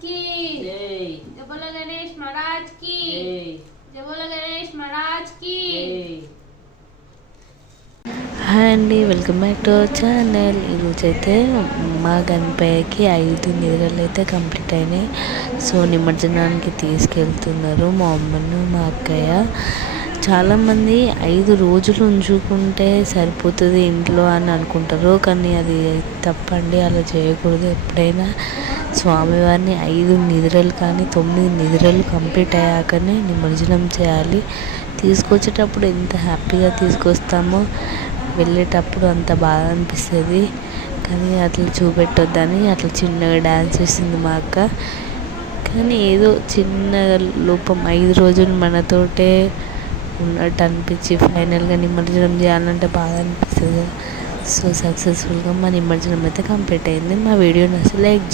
की जय। जय बोलो गणेश महाराज की जय। जय बोलो गणेश महाराज की హాయ్ అండి, welcome back to our channel. ఈరోజైతే మా గణపయ్యకి 5 నిద్రలు అయితే కంప్లీట్ అయినాయి. సో నిమజ్జనానికి తీసుకెళ్తున్నారు మా అమ్మను మా అక్కయ్య. చాలామంది 5 రోజులు ఉంచుకుంటే సరిపోతుంది ఇంట్లో అని అనుకుంటారు, కానీ అది తప్పండి. అలా చేయకూడదు. ఎప్పుడైనా స్వామివారిని 5 నిద్రలు కానీ 9 నిద్రలు కంప్లీట్ అయ్యాకనే నిమజ్జనం చేయాలి. తీసుకొచ్చేటప్పుడు ఎంత హ్యాపీగా తీసుకొస్తామో వెళ్ళేటప్పుడు అంత బాగా అనిపిస్తుంది. కానీ అట్లా చూపెట్టొద్దని అట్లా చిన్నగా డ్యాన్స్ చేసింది మా అక్క. కానీ ఏదో చిన్న లోపం 5 రోజులు మనతోటే ఉన్నట్టు అనిపించి ఫైనల్గా నిమజ్జనం చేయాలంటే బాగా అనిపిస్తుంది. సో సక్సెస్ఫుల్గా మా నిమజ్జనం అయితే కంప్లీట్ అయింది. మా వీడియోని అసలు లైక్